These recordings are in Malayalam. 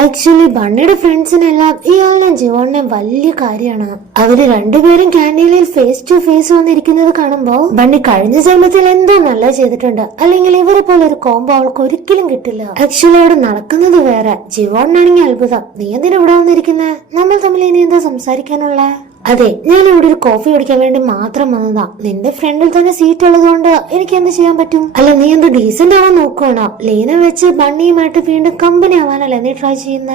ആക്ച്വലി ബണ്ണിയുടെ ഫ്രണ്ട്സിനെല്ലാം ഇയാളുടെ ജോണിനെ വലിയ കാര്യമാണ്. അവർ രണ്ടുപേരും ക്യാന്റീനിൽ ഫേസ് ടു ഫേസ് വന്നിരിക്കുന്നത് കാണുമ്പോ ബണ്ണി കഴിഞ്ഞ ജന്മത്തിൽ എന്തോ നല്ല ചെയ്തിട്ടുണ്ട്. അല്ലെങ്കിൽ ഇവരെ പോലെ ഒരു കോംബോ അവൾക്ക് ഒരിക്കലും കിട്ടില്ല. ആക്ച്വലി അവിടെ നടക്കുന്നത് വേറെ. ജിവോണിനാണെങ്കിൽ അത്ഭുതം. നീ എന്തിനാ ഇവിടെ വന്നിരിക്കുന്നത് നമ്മൾ തമ്മിൽ ഇനി എന്താ സംസാരിക്കാനുള്ള? അതെ ഞാൻ ഇവിടെ ഒരു കോഫി കുടിക്കാൻ വേണ്ടി മാത്രം വന്നതാ. നിന്റെ ഫ്രണ്ടിൽ തന്നെ സീറ്റ് ഉള്ളതുകൊണ്ട് എനിക്ക് എന്ത് ചെയ്യാൻ പറ്റും? അല്ല നീ എന്ത് ഡീസന്റ് ആവാൻ നോക്കണോ ലീന വെച്ച് ബണ്ണിയുമായിട്ട് വീണ്ടും കമ്പനി ആവാനല്ലേ നീ ട്രൈ ചെയ്യുന്ന?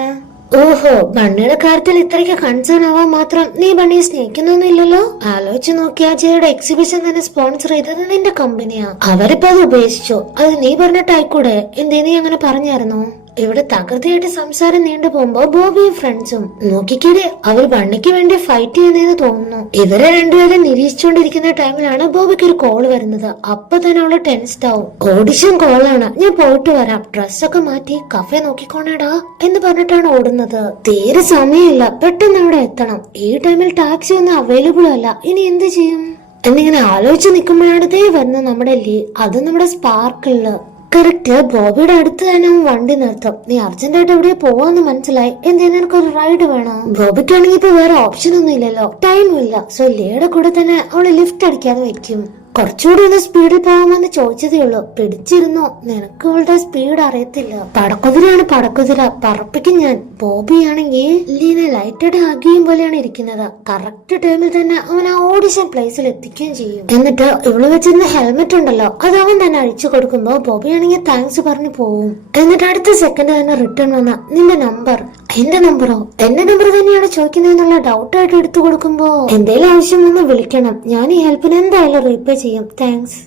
ഓഹോ ബണ്ണിയുടെ കാര്യത്തിൽ ഇത്രയ്ക്ക് കൺസേൺ ആവാൻ മാത്രം നീ ബണ്ണിയെ സ്നേഹിക്കുന്നൊന്നുമില്ലല്ലോ? ആലോചിച്ച് നോക്കിയാ ജയുടെ എക്സിബിഷൻ തന്നെ സ്പോൺസർ ചെയ്തത് നിന്റെ കമ്പനിയാ അവരിപ്പോ അത് ഉപേക്ഷിച്ചു? അത് നീ പറഞ്ഞിട്ടായിക്കൂടെ? എന്തേ നീ അങ്ങനെ പറഞ്ഞായിരുന്നോ? ഇവിടെ തകൃതിയായിട്ട് സംസാരം നീണ്ടു പോകുമ്പോ ബോബിയും ഫ്രണ്ട്സും നോക്കിക്കിടെ അവർ ബണ്ണിക്ക് വേണ്ടി ഫൈറ്റ് ചെയ്യുന്നതെന്ന് തോന്നുന്നു. ഇവരെ രണ്ടുപേരെ നിരീക്ഷിച്ചുകൊണ്ടിരിക്കുന്ന ടൈമിലാണ് ബോബിക്ക് ഒരു കോൾ വരുന്നത്. അപ്പൊ തന്നെ അവൾ ടെൻസ്ഡ് ആവും. ഓഡിഷൻ കോളാണ് ഞാൻ പോയിട്ട് വരാം. ഡ്രസ്സൊക്കെ മാറ്റി കഫേ നോക്കിക്കോണേടാ എന്ന് പറഞ്ഞിട്ടാണ് ഓടുന്നത്. തീരെ സമയമില്ല. പെട്ടെന്ന് അവിടെ എത്തണം. ഈ ടൈമിൽ ടാക്സി ഒന്നും അവൈലബിൾ അല്ല. ഇനി എന്ത് ചെയ്യും? എന്നിങ്ങനെ ആലോചിച്ച് നിൽക്കുമ്പോഴാണ് ദേ വരുന്നത് നമ്മുടെ ലീ. അത് നമ്മുടെ സ്പാർക്കിളിൽ കറക്റ്റ് ബോബിയുടെ അടുത്ത് തന്നെ വണ്ടി നിർത്തും. നീ അർജന്റായിട്ട് എവിടെ പോവാന്ന് മനസ്സിലായി. എന്തേ നിനക്ക് ഒരു റൈഡ് വേണം? ബോബിക്കാണെങ്കിൽ ഇപ്പൊ വേറെ ഓപ്ഷൻ ഒന്നും ഇല്ലല്ലോ. ടൈമും ഇല്ല. സോ ലിയുടെ കൂടെ തന്നെ അവൾ ലിഫ്റ്റ് അടിക്കാതെ വെക്കും. കുറച്ചുകൂടി ഒന്ന് സ്പീഡിൽ പോകാമെന്ന് ചോദിച്ചതേ ഉള്ളൂ. പിടിച്ചിരുന്നോ? നിനക്ക് അവളുടെ സ്പീഡ് അറിയത്തില്ല. പടക്കുതിരയാണ് പടക്കുതിര. പറപ്പിക്കും ഞാൻ. ബോബിയാണെങ്കിൽ ലീന ലൈറ്റഡ് ആകുകയും പോലെയാണ് ഇരിക്കുന്നത്. കറക്റ്റ് ടൈമിൽ തന്നെ അവൻ ആ ഓഡിഷൻ പ്ലേസിൽ എത്തിക്കുകയും ചെയ്യും. എന്നിട്ട് ഇവൾ വെച്ചിരുന്ന ഹെൽമെറ്റ് ഉണ്ടല്ലോ അത് അവൻ തന്നെ അഴിച്ചു കൊടുക്കുമ്പോ ബോബിയാണെങ്കിൽ താങ്ക്സ് പറഞ്ഞു പോവും. എന്നിട്ട് അടുത്ത സെക്കൻഡ് തന്നെ റിട്ടേൺ വന്ന നിന്റെ നമ്പർ എന്റെ നമ്പറോ? എന്റെ നമ്പർ തന്നെയാണ് ചോദിക്കുന്നതെന്നുള്ള ഡൗട്ട് ആയിട്ട് എടുത്തു കൊടുക്കുമ്പോ എന്തെങ്കിലും ആവശ്യം വന്ന് വിളിക്കണം. ഞാൻ ഈ ഹെൽപ്പിന് എന്തായാലും റീപേ ചെയ്യും. താങ്ക്സ്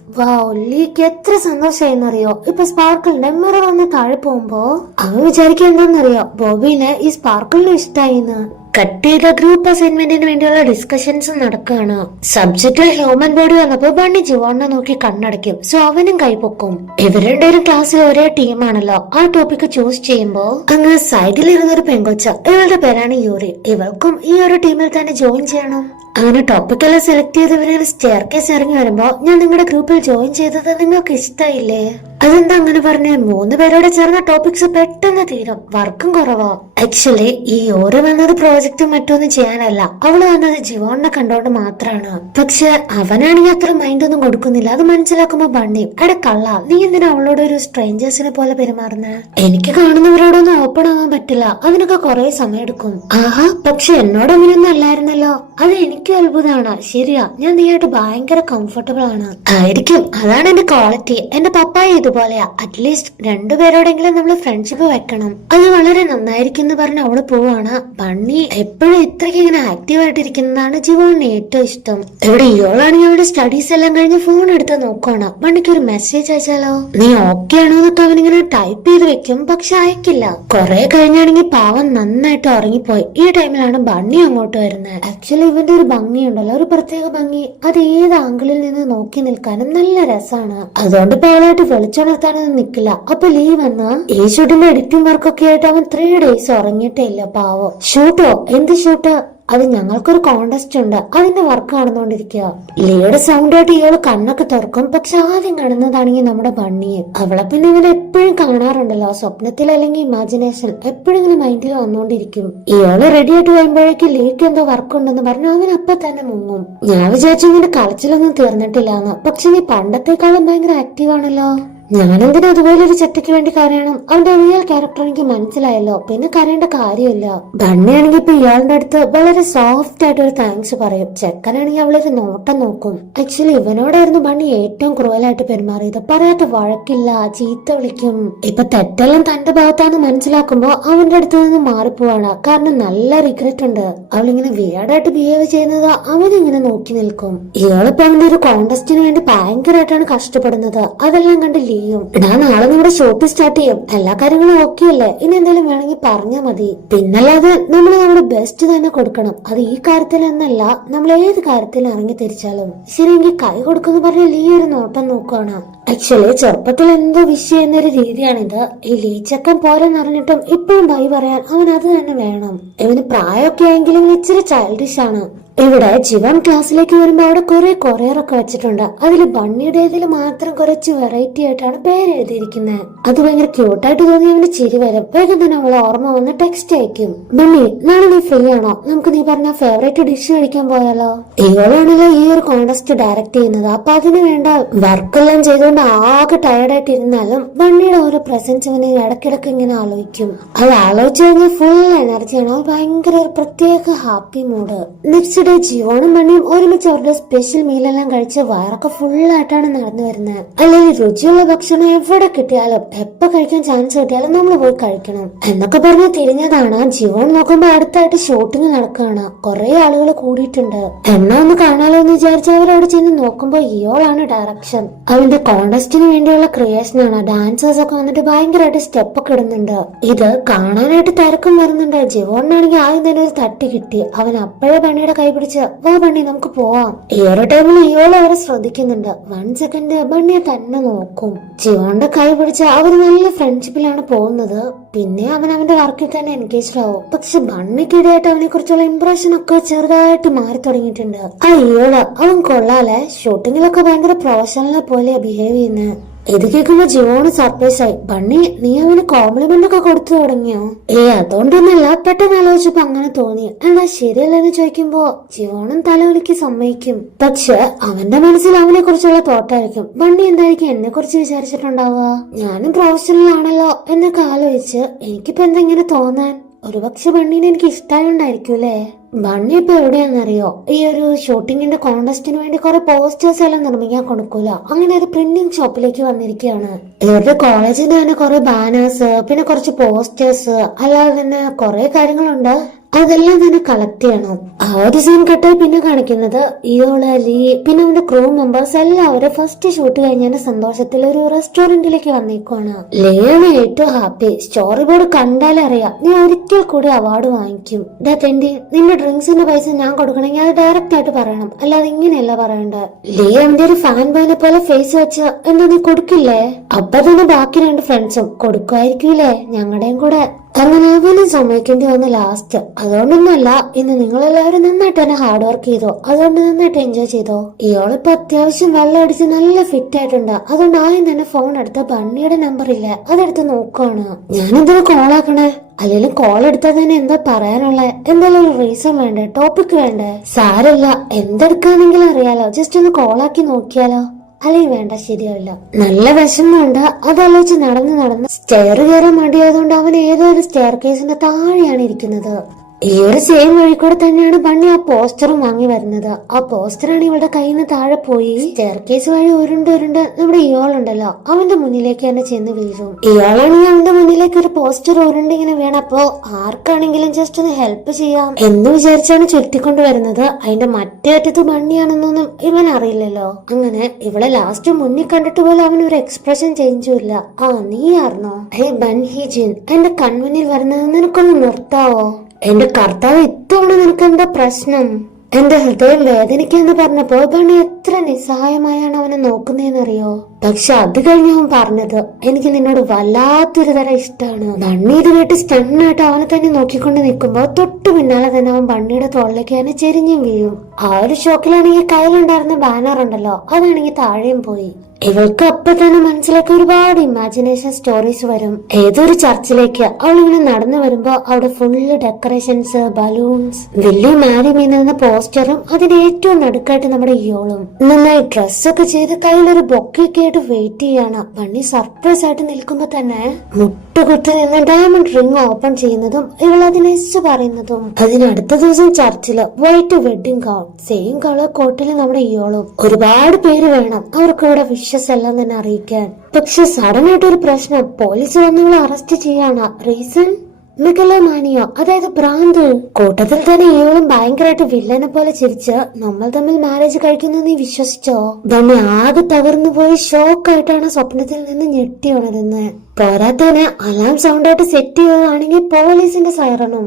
ലീക്ക് എത്ര സന്തോഷമായെന്നറിയോ ഇപ്പൊ സ്പാർക്കിൾ മിറർ വന്ന് താഴെ പോകുമ്പോ അവൻ വിചാരിക്കുക എന്താണെന്നറിയോ ബോബിന് ഈ സ്പാർക്കിളിന് ഇഷ്ടായിന്ന്. കട്ട് ചെയ്ത ഗ്രൂപ്പ് അസൈൻമെന്റിന് വേണ്ടിയുള്ള ഡിസ്കഷൻസ് നടക്കുകയാണ് സബ്ജക്റ്റിൽ ഹ്യൂമൻ ബോഡി വന്നപ്പോ ബണ്ണി ജിവോണിനെ നോക്കി കണ്ണടയ്ക്കും. സോ അവനും കൈപൊക്കും. ഇവർ രണ്ടുപേരും ക്ലാസ്സിൽ ഒരേ ടീമാണല്ലോ ആ ടോപ്പിക് ചൂസ് ചെയ്യുമ്പോൾ അങ്ങ് സൈഡിൽ ഇരുന്നൊരു പെങ്കൊച്ച. ഇവളുടെ പേരാണ് യൂറി. ഇവൾക്കും ഈ ഒരു ടീമിൽ തന്നെ ജോയിൻ ചെയ്യണം. അങ്ങനെ ടോപ്പിക്കെല്ലാം സെലക്ട് ചെയ്തവരെ സ്റ്റെയർ കേസ് ഇറങ്ങി വരുമ്പോ ഞാൻ നിങ്ങളുടെ ഗ്രൂപ്പിൽ ജോയിൻ ചെയ്തത് നിങ്ങൾക്ക് ഇഷ്ടായില്ലേ? അതെന്താ അങ്ങനെ പറഞ്ഞേ? മൂന്ന് പേരോട് ചേർന്ന ടോപ്പിക്സ് പെട്ടെന്ന് തീരും. വർക്കും കുറവാ. ആക്ച്വലി ഈ ഓരോ വന്നത് പ്രോജക്റ്റും മറ്റൊന്നും ചെയ്യാനല്ല. അവൾ വന്നത് ജീവോണിനെ കണ്ടോണ്ട് മാത്രാണ്. പക്ഷെ അവനാണെങ്കിൽ അത്ര മൈൻഡ് ഒന്നും കൊടുക്കുന്നില്ല. അത് മനസ്സിലാക്കുമ്പോ ബണ്ണി. അവിടെ കള്ള നീ എന്തിനാ അവളോട് ഒരു സ്ട്രേഞ്ചേഴ്സിനെ പോലെ പെരുമാറുന്നത് എനിക്ക് കാണുന്നവരോടൊന്നും ഓപ്പൺ ആവാൻ പറ്റില്ല. അതിനൊക്കെ കുറെ സമയം എടുക്കും. ആഹാ പക്ഷെ എന്നോട് അങ്ങനെയൊന്നും അല്ലായിരുന്നല്ലോ. അത് എനിക്കും അത്ഭുതമാണ്. ശരിയാ ഞാൻ നീയായിട്ട് ഭയങ്കര കംഫർട്ടബിൾ ആണ്. ആയിരിക്കും. അതാണ് എന്റെ ക്വാളിറ്റി എന്റെ പപ്പായ ഇതുപോലെയാ. അറ്റ്ലീസ്റ്റ് രണ്ടുപേരോടെങ്കിലും നമ്മൾ ഫ്രണ്ട്ഷിപ്പ് വെക്കണം. അത് വളരെ നന്നായിരിക്കും എന്ന് പറഞ്ഞ് അവൾ പോവാണ്. ബണ്ണി എപ്പോഴും ഇത്രയ്ക്ക് ഇങ്ങനെ ആക്റ്റീവ് ആയിട്ടിരിക്കുന്നതാണ് ജീവോണിന് ഏറ്റവും ഇഷ്ടം. ഇവിടെ ഇയാളാണ് അവളുടെ സ്റ്റഡീസ് എല്ലാം കഴിഞ്ഞ് ഫോൺ എടുത്ത് നോക്കുവാണ്. ബണ്ണിക്ക് ഒരു മെസ്സേജ് അയച്ചാലോ? നീ ഓക്കെ ആണോ എന്നൊക്കെ അവനിങ്ങനെ ടൈപ്പ് ചെയ്ത് വെക്കും. പക്ഷെ അയക്കില്ല. കൊറേ കഴിഞ്ഞാണെങ്കിൽ പാവം നന്നായിട്ട് ഉറങ്ങിപ്പോയി. ഈ ടൈമിലാണ് ബണ്ണി അങ്ങോട്ട് വരുന്നത്. ആക്ച്വലി ഇവന്റെ ഒരു ഭംഗിയുണ്ടല്ലോ. ഒരു പ്രത്യേക ഭംഗി. അത് ഏത് ആംഗിളിൽ നിന്ന് നോക്കി നിൽക്കാനും നല്ല രസമാണ് അതുകൊണ്ട് പാലായിട്ട് വെളിച്ചുണർത്താനൊന്നും നിക്കില്ല. അപ്പൊ ലീവ് വന്ന ഈ ഷൂട്ടിന്റെ എഡിറ്റിംഗ് വർക്കൊക്കെ ആയിട്ട് അവൻ ത്രീ ഡേയ്സ് ഉറങ്ങിയിട്ടേ ഇല്ല പാവോ. ഷൂട്ടോ? എന്ത് ഷൂട്ട്? അത് ഞങ്ങൾക്കൊരു കോണ്ടസ്റ്റ് ഉണ്ട്. അതിന്റെ വർക്ക് നടന്നുകൊണ്ടിരിക്കുക. ലീയുടെ സൗണ്ട് ആയിട്ട് ഇയാൾ കണ്ണൊക്കെ തുറക്കും. പക്ഷെ ആദ്യം കാണുന്നതാണെങ്കിൽ നമ്മുടെ ബണ്ണിയെ അവളെ പിന്നെ ഇങ്ങനെ എപ്പോഴും കാണാറുണ്ടല്ലോ. സ്വപ്നത്തിൽ അല്ലെങ്കിൽ ഇമാജിനേഷൻ എപ്പോഴും ഇങ്ങനെ മൈൻഡിൽ വന്നുകൊണ്ടിരിക്കും. ഇയാൾ റെഡി ആയിട്ട് വരുമ്പോഴേക്ക് ലീക്ക് എന്തോ വർക്ക് ഉണ്ടെന്ന് പറഞ്ഞു അവൻ അപ്പൊ തന്നെ മുങ്ങും. ഞാൻ വിചാരിച്ചു ഇങ്ങനെ കളച്ചിലൊന്നും തീർന്നിട്ടില്ലാന്ന്. പക്ഷെ നീ പണ്ടത്തെക്കാളും ഭയങ്കര ആക്റ്റീവ് ആണല്ലോ. ഞാനെന്തിനാ അതുപോലെ ഒരു ചെറ്റയ്ക്ക് വേണ്ടി കരയണം? അവന്റെ റിയൽ ക്യാരക്ടർ എനിക്ക് മനസ്സിലായല്ലോ. പിന്നെ കരയേണ്ട കാര്യമില്ല. ബണ്ണിയാണെങ്കിൽ ഇപ്പൊ ഇയാളുടെ അടുത്ത് വളരെ സോഫ്റ്റ് ആയിട്ട് ഒരു താങ്ക്സ് പറയും. ചെക്കനാണെങ്കിൽ അവളൊരു നോട്ടം നോക്കും. ആക്ച്വലി ഇവനോടായിരുന്നു ബണ്ണി ഏറ്റവും ക്രൂവലായിട്ട് പെരുമാറിയത്. പറയാത്ത വഴക്കില്ല ചീത്ത വിളിക്കും. ഇപ്പൊ തെറ്റെല്ലാം തന്റെ ഭാഗത്താന്ന് മനസ്സിലാക്കുമ്പോ അവന്റെ അടുത്ത് നിന്ന് മാറിപ്പോവാണ്. കാരണം നല്ല റിഗ്രറ്റ് ഉണ്ട്. അവളിങ്ങനെ വിയർഡായിട്ട് ബിഹേവ് ചെയ്യുന്നത് അവനിങ്ങനെ നോക്കി നിൽക്കും. ഇയാളിപ്പോ അവന്റെ ഒരു കോണ്ടസ്റ്റിന് വേണ്ടി ഭയങ്കരമായിട്ടാണ് കഷ്ടപ്പെടുന്നത്. അതെല്ലാം കണ്ട് ലീയും ഞാൻ നാളെ നമ്മുടെ ഷോപ്പ് സ്റ്റാർട്ട് ചെയ്യും. എല്ലാ കാര്യങ്ങളും ഓക്കെ അല്ലേ? ഇനി എന്തെങ്കിലും വേണമെങ്കിൽ പറഞ്ഞാൽ മതി. പിന്നല്ലാതെ നമ്മൾ നമ്മുടെ ബെസ്റ്റ് തന്നെ കൊടുക്കണം. അത് ഈ കാര്യത്തിൽ എന്നല്ല. നമ്മൾ ഏത് കാര്യത്തിൽ ഇറങ്ങി തിരിച്ചാലും. ശരി എനിക്ക് കൈ കൊടുക്കുന്നു പറഞ്ഞ ലീ ഒരു നോട്ടം നോക്കുവാണ്. ആക്ച്വലി ചെറുപ്പത്തിൽ എന്തോ വിഷയം എന്നൊരു രീതിയാണിത്. ഈ ലീച്ചക്കൻ പോരെന്ന് അറിഞ്ഞിട്ടും ഇപ്പോഴും ബൈ പറയാൻ അവൻ അത് തന്നെ വേണം. ഇവന് പ്രായമൊക്കെ ആയെങ്കിലും ഇച്ചിരി ചൈൽഡിഷ് ആണ്. ഇവിടെ ജീവൻ ക്ലാസ്സിലേക്ക് വരുമ്പോൾ അവിടെ കുറെ കൊറിയർ ഒക്കെ വെച്ചിട്ടുണ്ട്. അതിൽ ബണ്ണിയുടേതിൽ മാത്രം കുറച്ച് വെറൈറ്റി ആയിട്ടാണ് പേര് എഴുതിയിരിക്കുന്നത്. അത് ഭയങ്കര ക്യൂട്ടായിട്ട് തോന്നി അവന് ചിരി വരും. വേഗം തന്നെ അവളെ ഓർമ്മ വന്ന് ടെക്സ്റ്റ് അയക്കും. ബണ്ണി നാളെ നീ ഫ്രീ ആണോ? നമുക്ക് നീ പറഞ്ഞ ഫേവറേറ്റ് ഡിഷ് കഴിക്കാൻ പോയാലോ? ഇവളാണല്ലോ ഈ ഒരു കോണ്ടസ്റ്റ് ഡയറക്ട് ചെയ്യുന്നത്. അപ്പൊ അതിന് വേണ്ട വർക്കെല്ലാം ചെയ്തുകൊണ്ട് ആകെ ടയർഡായിട്ട് ഇരുന്നാലും ബണ്ണിയുടെ ഓരോ പ്രസൻസ് ഇവനെ ഇടക്കിടക്ക് ഇങ്ങനെ ആലോചിക്കും. അത് ആലോചിച്ച് കഴിഞ്ഞാൽ ഫുൾ എനർജിയാണ് അത് ഭയങ്കര ഒരു പ്രത്യേക ഹാപ്പി മൂഡ് നെക്സ്റ്റ് ഡേ ജിയോണും മണ്ണിയും ഒരുമിച്ച് അവരുടെ സ്പെഷ്യൽ മീലെല്ലാം കഴിച്ച് വയറൊക്കെ ഫുൾ ആയിട്ടാണ് നടന്നു വരുന്നത്. അല്ലെങ്കിൽ രുചിയുള്ള ഭക്ഷണം എവിടെ കിട്ടിയാലും എപ്പോ കഴിക്കാൻ ചാൻസ് കിട്ടിയാലും നമ്മൾ പോയി കഴിക്കണം. എന്നൊക്കെ പറഞ്ഞ് തിരിഞ്ഞതാണ് ജിയോൺ നോക്കുമ്പോ അടുത്തായിട്ട് ഷൂട്ടിങ് നടക്കുകയാണ് കുറെ ആളുകൾ കൂടിയിട്ടുണ്ട്. എന്നാ ഒന്ന് കാണാലോ എന്ന് വിചാരിച്ച് അവരവിടെ ചെന്ന് നോക്കുമ്പോ ഇയോളാണ് ഡയറക്ഷൻ അവന്റെ കോണ്ടസ്റ്റിന് വേണ്ടിയുള്ള ക്രിയേഷൻ ആണ്. ഡാൻസേഴ്സ് ഒക്കെ വന്നിട്ട് ഭയങ്കരമായിട്ട് സ്റ്റെപ്പ് ഒക്കെ ഇടുന്നുണ്ട്. ഇത് കാണാനായിട്ട് തിരക്കും വരുന്നുണ്ട്. ജിവോണിനാണെങ്കിൽ ആദ്യം തന്നെ ഒരു തട്ടി കിട്ടി. അവൻ അപ്പോഴേ പണിയുടെ കൈ പിടിച്ച് വാ ബണ്ണി നമുക്ക് പോവാം. ഒരു ടൈമിൽ ഇയാളെ അവരെ ശ്രദ്ധിക്കുന്നുണ്ട്. വൺ സെക്കൻഡ് ബണ്ണിയെ തന്നെ നോക്കും. ജിവോണിന്റെ കൈ പിടിച്ച് അവർ നല്ല ഫ്രണ്ട്ഷിപ്പിലാണ് പോകുന്നത്. പിന്നെ അവൻ അവന്റെ വർക്കിൽ തന്നെ എൻഗേജ്ഡ് ആവും. പക്ഷെ ബണ്ണിക്കിടെയായിട്ട് അവനെ കുറിച്ചുള്ള ഇംപ്രഷൻ ഒക്കെ ചെറുതായിട്ട് മാറി തുടങ്ങിയിട്ടുണ്ട്. ആ ഇയാൾ അവൻ കൊള്ളാലെ. ഷൂട്ടിങ്ങിലൊക്കെ ഭയങ്കര പ്രൊഫഷണലെ പോലെ ബിഹേവ് ചെയ്യുന്നത് ഇത് കേൾക്കുമ്പോ ജിയോണ് സർപ്രൈസ് ആയി. ബണ്ണി നീ അവന് കോംപ്ലിമെന്റ് ഒക്കെ കൊടുത്തു തുടങ്ങിയോ? ഏ അതുകൊണ്ടൊന്നല്ല പെട്ടെന്ന് ആലോചിച്ചപ്പോ അങ്ങനെ തോന്നി. എന്നാ ശരിയല്ലെന്ന് ചോദിക്കുമ്പോ ജിയോണും തലവലിക്ക് സമ്മതിക്കും. പക്ഷെ അവന്റെ മനസ്സിൽ അവനെ കുറിച്ചുള്ള തോട്ടായിരിക്കും ബണ്ണി എന്തായിരിക്കും എന്നെ കുറിച്ച് വിചാരിച്ചിട്ടുണ്ടാവുക? ഞാനും പ്രൊഫഷണൽ ആണല്ലോ എന്നൊക്കെ ആലോചിച്ച് എനിക്കിപ്പോ എന്തെങ്കിലും തോന്നാൻ? ഒരുപക്ഷെ ബണ്ണീനെ എനിക്ക് ഇഷ്ടമായോണ്ടായിരിക്കും അല്ലേ? ബണ്ണി ഇപ്പൊ എവിടെയാണെന്നറിയോ? ഈ ഒരു ഷൂട്ടിങ്ങിന്റെ കോണ്ടസ്റ്റിന് വേണ്ടി കുറെ പോസ്റ്റേഴ്സ് എല്ലാം നിർമ്മിക്കാൻ കൊടുക്കൂല. അങ്ങനെ ഒരു പ്രിന്റിംഗ് ഷോപ്പിലേക്ക് വന്നിരിക്കുകയാണ്. ഇവരുടെ കോളേജിന്റെ തന്നെ കുറെ ബാനേഴ്സ് പിന്നെ കുറച്ച് പോസ്റ്റേഴ്സ് അല്ലാതെ തന്നെ കുറെ കാര്യങ്ങളുണ്ട്. അതെല്ലാം തന്നെ കളക്ട് ചെയ്യണം. ആ ഒരു സീൻ കട്ട് പിന്നെ കാണിക്കുന്നത് ഇയോൾ ലീ പിന്നെ അവന്റെ ക്രൂ മെമ്പേഴ്സ് എല്ലാവരും ഫസ്റ്റ് ഷൂട്ട് കഴിഞ്ഞതിന്റെ സന്തോഷത്തിൽ ഒരു റെസ്റ്റോറന്റിലേക്ക് വന്നേക്കുവാണ്. ലിയാണ് ഏറ്റവും ഹാപ്പി സ്റ്റോറി ബോർഡ് കണ്ടാലേ അറിയാം. നീ ഒരിക്കൽ കൂടി അവാർഡ് വാങ്ങിക്കും. ഡാ തെണ്ടി നിന്റെ ഡ്രിങ്ക്സിന്റെ പൈസ ഞാൻ കൊടുക്കണമെങ്കിൽ അത് ഡയറക്റ്റ് ആയിട്ട് പറയണം. അല്ലാതെ ഇങ്ങനെയല്ല പറയണ്ട. ലീ അവന്റെ ഒരു ഫാൻ ബോയിനെ പോലെ ഫേസ് വെച്ച് എന്താ നീ കൊടുക്കില്ലേ? അപ്പൊ തന്നെ ബാക്കി രണ്ട് ഫ്രണ്ട്സും കൊടുക്കുമായിരിക്കൂലേ ഞങ്ങളുടെയും കൂടെ. അങ്ങനെ അവനും സമ്മതിക്കേണ്ടി വന്ന ലാസ്റ്റ് അതുകൊണ്ടൊന്നുമല്ല ഇന്ന് നിങ്ങളെല്ലാവരും നന്നായിട്ട് തന്നെ ഹാർഡ് വർക്ക് ചെയ്തോ. അതുകൊണ്ട് നന്നായിട്ട് എൻജോയ് ചെയ്തോ. ഇയാളിപ്പോ അത്യാവശ്യം വെള്ളം അടിച്ച് നല്ല ഫിറ്റ് ആയിട്ടുണ്ട്. അതുകൊണ്ട് ആദ്യം തന്നെ ഫോൺ എടുത്ത ബണ്ണിയുടെ നമ്പർ ഇല്ല അതെടുത്ത് നോക്കുവാണ്. ഞാനെന്തിനാ കോൾ ആക്കണേ? അല്ലെങ്കിലും കോൾ എടുത്താൽ തന്നെ എന്താ പറയാനുള്ള? എന്തായാലും ഒരു റീസൺ വേണ്ടേ? ടോപ്പിക് വേണ്ടേ? സാരല്ല എന്തെടുക്കാന്നെങ്കിലും അറിയാലോ. ജസ്റ്റ് ഒന്ന് കോളാക്കി നോക്കിയാലോ. അല്ലെങ്കിൽ വേണ്ട ശരിയല്ല നല്ല വിഷമമുണ്ട് അതാലോചിച്ച് നടന്ന് നടന്ന് സ്റ്റെയർ കയറാൻ മടിയായതുകൊണ്ട് അവൻ ഏതോ ഒരു സ്റ്റെയർ കേസിന്റെ താഴെയാണ് ഇരിക്കുന്നത്. ഈ ഒരു സെയിം വഴി കൂടെ തന്നെയാണ് ബണ്ണി ആ പോസ്റ്ററും വാങ്ങി വരുന്നത്. ആ പോസ്റ്ററാണ് ഇവളുടെ കയ്യിൽ നിന്ന് താഴെ പോയി. സ്റ്റെയർകേസ് വഴി ഉരുണ്ട് ഉരുണ്ട് നമ്മുടെ ഇയാളുണ്ടല്ലോ അവന്റെ മുന്നിലേക്ക് തന്നെ ചെന്ന് വീഴും. ഇയാളാണെങ്കിൽ അവന്റെ മുന്നിലേക്ക് ഒരു പോസ്റ്റർ ഉരുണ്ട് ഇങ്ങനെ വീണപ്പോ ആർക്കാണെങ്കിലും ജസ്റ്റ് ഒന്ന് ഹെൽപ്പ് ചെയ്യാം എന്ന് വിചാരിച്ചാണ് ചുറ്റിക്കൊണ്ട് വരുന്നത്. അതിന്റെ മറ്റേ അറ്റത്ത് ബണ്ണിയാണെന്നൊന്നും ഇവൻ അറിയില്ലല്ലോ. അങ്ങനെ ഇവളെ ലാസ്റ്റ് മുന്നിൽ കണ്ടിട്ട് പോലും അവൻ ഒരു എക്സ്പ്രഷൻ ചേഞ്ചും ഇല്ല. ആ നീ ആർന്നോ? ഹേ ബൻ ഹിജിൻ എന്റെ കൺമുന്നിൽ വരുന്നത് നിനക്കൊന്ന് നിർത്താവോ? എന്റെ കർത്താവ് ഇത്തവണ നിനക്ക് എന്താ പ്രശ്നം? എന്റെ ഹൃദയം വേദനിക്കാന്ന് പറഞ്ഞപ്പോ ബണ്ണി എത്ര നിസ്സഹായമായാണ് അവനെ നോക്കുന്നതെന്നറിയോ? പക്ഷെ അത് കഴിഞ്ഞ് അവൻ പറഞ്ഞത് എനിക്ക് നിന്നോട് വല്ലാത്തൊരു തരം ഇഷ്ടമാണ് ബണ്ണി കേട്ട് സ്റ്റണ്ണായിട്ട് അവനെ തന്നെ നോക്കിക്കൊണ്ട് നിൽക്കുമ്പോ തൊട്ടു പിന്നാലെ തന്നെ അവൻ ബണ്ണിയുടെ തോളിലേക്ക് തന്നെ ചെരിഞ്ഞും വീഴും. ആ ഒരു ഷോക്കിലാണെങ്കിൽ കയ്യിലുണ്ടായിരുന്ന ബാനർ ഉണ്ടല്ലോ അതാണെങ്കിൽ താഴെയും പോയി. ഇവൾക്ക് അപ്പൊ തന്നെ മനസ്സിലേക്ക് ഒരുപാട് ഇമാജിനേഷൻ സ്റ്റോറീസ് വരും. ഏതൊരു ചർച്ചിലേക്ക് അവൾ ഇങ്ങനെ നടന്നു വരുമ്പോ അവിടെ ഫുള്ള് ഡെക്കറേഷൻസ് ബലൂൺസ് വലിയ മാരി മീനുന്ന പോസ്റ്ററും അതിന്റെ ഏറ്റവും നടുക്കായിട്ട് നമ്മുടെ ഇയോളും നന്നായി ഡ്രസ്സൊക്കെ ചെയ്ത് കയ്യിലൊരു ബൊക്കെയൊക്കെ ആയിട്ട് വെയിറ്റ് ചെയ്യാണ്. പണി സർപ്രൈസ് ആയിട്ട് നിൽക്കുമ്പോ തന്നെ. മുട്ടുകുത്തി നിന്ന് ഡയമണ്ട് റിംഗ് ഓപ്പൺ ചെയ്യുന്നതും ഇവൾ അതിനെ എസ് പറയുന്നതും. അതിനടുത്ത ദിവസം ചർച്ചിൽ white wedding gown same colour കോട്ടിൽ നമ്മുടെ ഇയോളും. ഒരുപാട് പേര് വേണം അവർക്ക് ഇവിടെ വിഷസ് എല്ലാം തന്നെ അറിയിക്കാൻ. പക്ഷെ സഡൻ ആയിട്ട് ഒരു പ്രശ്നം പോലീസ് വന്നവളെ അറസ്റ്റ് ചെയ്യാണ്. റീസൺ മികലമാനിയോ അതായത് ഭ്രാന്ത്. കൂട്ടത്തിൽ തന്നെ ഇവളും ഭയങ്കരമായിട്ട് വില്ലനെ പോലെ ചിരിച്ച് നമ്മൾ തമ്മിൽ മാരേജ് കഴിക്കുന്നു നീ വിശ്വസിച്ചോ? തന്നെ ആകെ തകർന്നു പോയി ഷോക്കായിട്ടാണ് സ്വപ്നത്തിൽ നിന്ന് ഞെട്ടി ഉണരുന്നത് പോരാത്തവന് അലാം സൗണ്ടായിട്ട് സെറ്റ് ചെയ്തതാണെങ്കിൽ പോലീസിന്റെ സൈറണും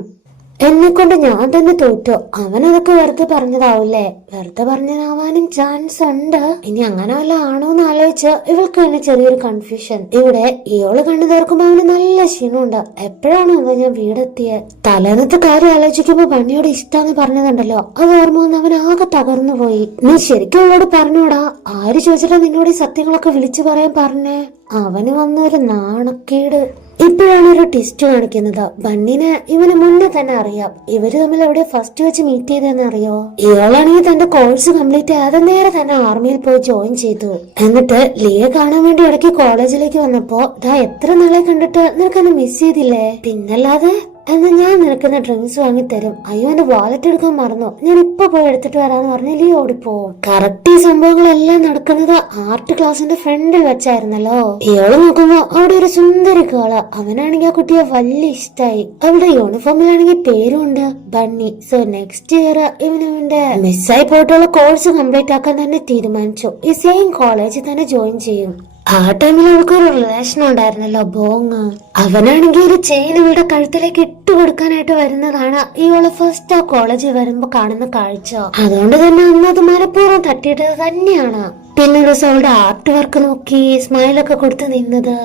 എന്നെ കൊണ്ട് ഞാൻ തന്നെ തോറ്റു. അവനതൊക്കെ വെറുതെ പറഞ്ഞതാവൂലേ വെറുതെ പറഞ്ഞതാവാനും ചാൻസ് ഉണ്ട്. ഇനി അങ്ങനെ വല്ല ആണോന്ന് ആലോചിച്ച് ഇവൾക്ക് തന്നെ ചെറിയൊരു കൺഫ്യൂഷൻ ഇവിടെ ഇയാൾ കണ്ടു തീർക്കുമ്പോ അവന് നല്ല ക്ഷീണമുണ്ട്. എപ്പോഴാണ് അവൻ ഞാൻ വീടെത്തിയത് തലേന്നത്തെ കാര്യം ആലോചിക്കുമ്പോ പണിയോട് ഇഷ്ടാന്ന് പറഞ്ഞതുണ്ടല്ലോ. അത് ഓർമ്മ അവൻ ആകെ തകർന്നു പോയി. നീ ശരിക്കും അവളോട് പറഞ്ഞോടാ? ആര് ചോദിച്ചിട്ടാ നിന്നോട് ഈ സത്യങ്ങളൊക്കെ വിളിച്ചു പറയാൻ പറഞ്ഞേ? അവന് വന്നൊരു നാണക്കേട്. ഇപ്പോഴാണ് ഒരു ടെസ്റ്റ് കാണിക്കുന്നത്. ബണ്ണിന് ഇവന് മുന്നേ തന്നെ അറിയാം. ഇവർ തമ്മിൽ എവിടെ ഫസ്റ്റ് വെച്ച് മീറ്റ് ചെയ്തെന്ന് അറിയോ? ഇയാളാണെങ്കിൽ തന്റെ കോഴ്സ് കംപ്ലീറ്റ് ചെയ്യാതെ നേരെ തന്നെ ആർമിയിൽ പോയി ജോയിൻ ചെയ്തു. എന്നിട്ട് ലിയെ കാണാൻ വേണ്ടി ഇടയ്ക്ക് കോളേജിലേക്ക് വന്നപ്പോ ദാ എത്ര നാളെ കണ്ടിട്ട് നിനക്കൊന്ന് മിസ് ചെയ്തില്ലേ? പിന്നല്ലാതെ എന്നാ ഞാൻ നിനക്കുന്ന ഡ്രിങ്ക്സ് വാങ്ങി തരും അയ്യോ എന്റെ വാലറ്റ് എടുക്കാൻ മറന്നു. ഞാൻ ഇപ്പൊ പോയി എടുത്തിട്ട് വരാന്ന് പറഞ്ഞ് ലീ ഓടിപ്പോവും. കറക്റ്റ് ഈ സംഭവങ്ങളെല്ലാം നടക്കുന്നത് ആർട്ട് ക്ലാസിന്റെ ഫ്രണ്ടിൽ വെച്ചായിരുന്നല്ലോ. ഇയാൾ നോക്കുമ്പോ അവിടെ ഒരു സുന്ദരി കാൾ അവനാണെങ്കിൽ ആ കുട്ടിയെ വലിയ ഇഷ്ടായി. അവളുടെ യൂണിഫോമിലാണെങ്കിൽ പേരുണ്ട് ബണ്ണി. സോ നെക്സ്റ്റ് ഇയർ ഇവനവന്റെ മിസ്സായി പോയിട്ടുള്ള കോഴ്സ് കംപ്ലീറ്റ് ആക്കാൻ തന്നെ തീരുമാനിച്ചു. ഈ സെയിം കോളേജിൽ തന്നെ ജോയിൻ ചെയ്യും. ആ ടൈമിൽ അവൾക്ക് ഒരു റിലേഷൻ ഉണ്ടായിരുന്നല്ലോ ബോങ്. അവനാണെങ്കിൽ ഒരു ചെയിൻ ഇവളുടെ കഴുത്തിലേക്ക് ഇട്ട് കൊടുക്കാനായിട്ട് വരുന്നതാണ് ഇവൾ ഫസ്റ്റ് ആ കോളേജിൽ വരുമ്പോ കാണുന്ന കാഴ്ച. അതുകൊണ്ട് തന്നെ അന്ന് അത് മനഃപൂർവം തട്ടിയിട്ടത് തന്നെയാണ്. പിന്നെ ദിവസം അവളുടെ ആർട്ട് വർക്ക് നോക്കി സ്മൈലൊക്കെ കൊടുത്ത് നിന്നത്.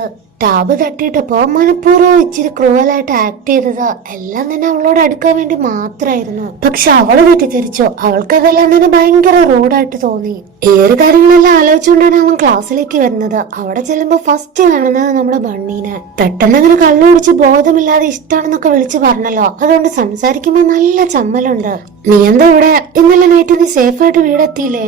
ടാബ് തട്ടിയിട്ടപ്പോ മനഃപൂർവം ഇച്ചിരി ക്രൂവലായിട്ട് ആക്ട് ചെയ്തത്. എല്ലാം തന്നെ അവളോട് അടുക്കാൻ വേണ്ടി മാത്രമായിരുന്നു പക്ഷെ അവൾ തെറ്റിദ്ധരിച്ചോ. അവൾക്ക് അതെല്ലാം തന്നെ ഭയങ്കര റൂഡായിട്ട് തോന്നി. ഏറ് കാര്യങ്ങളെല്ലാം ആലോചിച്ചുകൊണ്ടാണ് അവൻ ക്ലാസ്സിലേക്ക് വരുന്നത്. അവിടെ ചെല്ലുമ്പോ ഫസ്റ്റ് കാണുന്നത് നമ്മുടെ ബണ്ണീനെ. പെട്ടെന്ന് അങ്ങനെ കള്ളു കുടിച്ച് ബോധമില്ലാതെ ഇഷ്ടമാണെന്നൊക്കെ വിളിച്ചു പറഞ്ഞല്ലോ. അതുകൊണ്ട് സംസാരിക്കുമ്പോ നല്ല ചമ്മലുണ്ട്. നീ എന്താ ഇവിടെ ഇന്നലെ നൈറ്റ് നീ സേഫ് ആയിട്ട് വീടെത്തിയില്ലേ?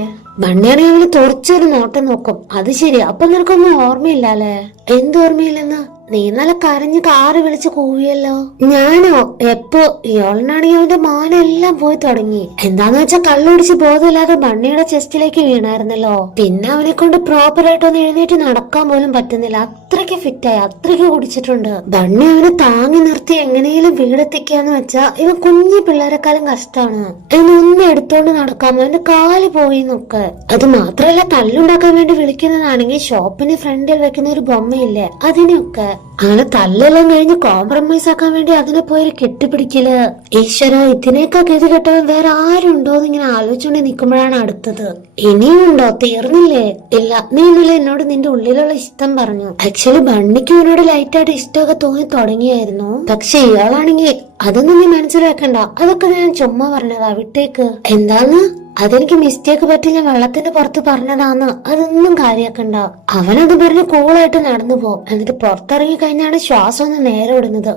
അവന് തുറച്ചൊരു നോട്ടം നോക്കും. അത് ശരി അപ്പൊ നിനക്കൊന്നും ഓർമ്മയില്ലാലേ എന്ത് ഓർമ്മയില്ലെന്ന്? നീ നല്ല കരഞ്ഞ് കാറ് വിളിച്ച് കൂവിയല്ലോ? ഞാനോ? എപ്പോ? ഇയാളിനാണെങ്കിൽ അവന്റെ മാനെല്ലാം പോയി തുടങ്ങി. എന്താന്ന് വെച്ചാ കള്ളുടിച്ച് ബോധമില്ലാതെ ബണ്ണിയുടെ ചെസ്റ്റിലേക്ക് വീണായിരുന്നല്ലോ. പിന്നെ അവനെ കൊണ്ട് പ്രോപ്പർ ആയിട്ടൊന്ന് എഴുന്നേറ്റ് നടക്കാൻ പോലും പറ്റുന്നില്ല. അത്രയ്ക്ക് ഫിറ്റായി അത്രയ്ക്ക് കുടിച്ചിട്ടുണ്ട്. ബണ്ണി അവനെ താങ്ങി നിർത്തി എങ്ങനെയും വീടെത്തിക്കാന്ന് വെച്ചാ ഇവൻ കുഞ്ഞു പിള്ളേരെക്കാളും കഷ്ടാണ്. ഇവനൊന്നും എടുത്തോണ്ട് നടക്കാമോ അവന്റെ കാൽ പോയി നോക്ക് അത് മാത്രല്ല തല്ലുണ്ടാക്കാൻ വേണ്ടി വിളിക്കുന്നതാണെങ്കിൽ ഷോപ്പിന് ഫ്രണ്ടിൽ വെക്കുന്ന ഒരു ബൊമ്മയില്ലേ അതിനൊക്കെ. അങ്ങനെ തല്ലെല്ലാം കഴിഞ്ഞ് കോംപ്രമൈസ് ആക്കാൻ വേണ്ടി അതിനെ പോയി കെട്ടിപ്പിടിക്കൽ. ഈശ്വര ഇതിനേക്കാ ഗതി കെട്ടവൻ വേറെ ആരുണ്ടോ എന്ന് ഇങ്ങനെ ആലോചിച്ചുകൊണ്ട് നിൽക്കുമ്പോഴാണ് അടുത്തത്. ഇനിയുണ്ടോ? തീർന്നില്ലേ? ഇല്ല. നീ ഇന്നലെ എന്നോട് നിന്റെ ഉള്ളിലുള്ള ഇഷ്ടം പറഞ്ഞു. ആക്ച്വലി ബണ്ണിക്ക് ഇവനോട് ലൈറ്റായിട്ട് ഇഷ്ടമൊക്കെ തോന്നി തുടങ്ങിയായിരുന്നു. പക്ഷെ ഇയാളാണെങ്കിൽ അതൊന്നും നീ മനസ്സിലാക്കണ്ട. അതൊക്കെ ഞാൻ ചുമ്മാ പറഞ്ഞതാ. വിട്ടേക്ക്. എന്താന്ന്? അതെനിക്ക് മിസ്റ്റേക്ക് പറ്റി ഞാൻ വെള്ളത്തിന്റെ പുറത്ത് പറഞ്ഞതാന്ന്. അതൊന്നും കാര്യാക്കണ്ട. അവനത് പറഞ്ഞ് കൂളായിട്ട് നടന്നു പോകും എന്നിട്ട് പുറത്തിറങ്ങി കഴിഞ്ഞാണ് ശ്വാസം ഒന്ന് നേരെ വിടുന്നത്.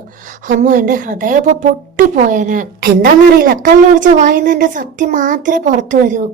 അമ്മോ എന്റെ ഹൃദയം ഇപ്പൊ പൊട്ടിപ്പോയനെ എന്താന്നറിയില്ല. കല്ലൊഴിച്ച വായിന്ന് എന്റെ സത്യം മാത്രമേ പുറത്തു വരൂ.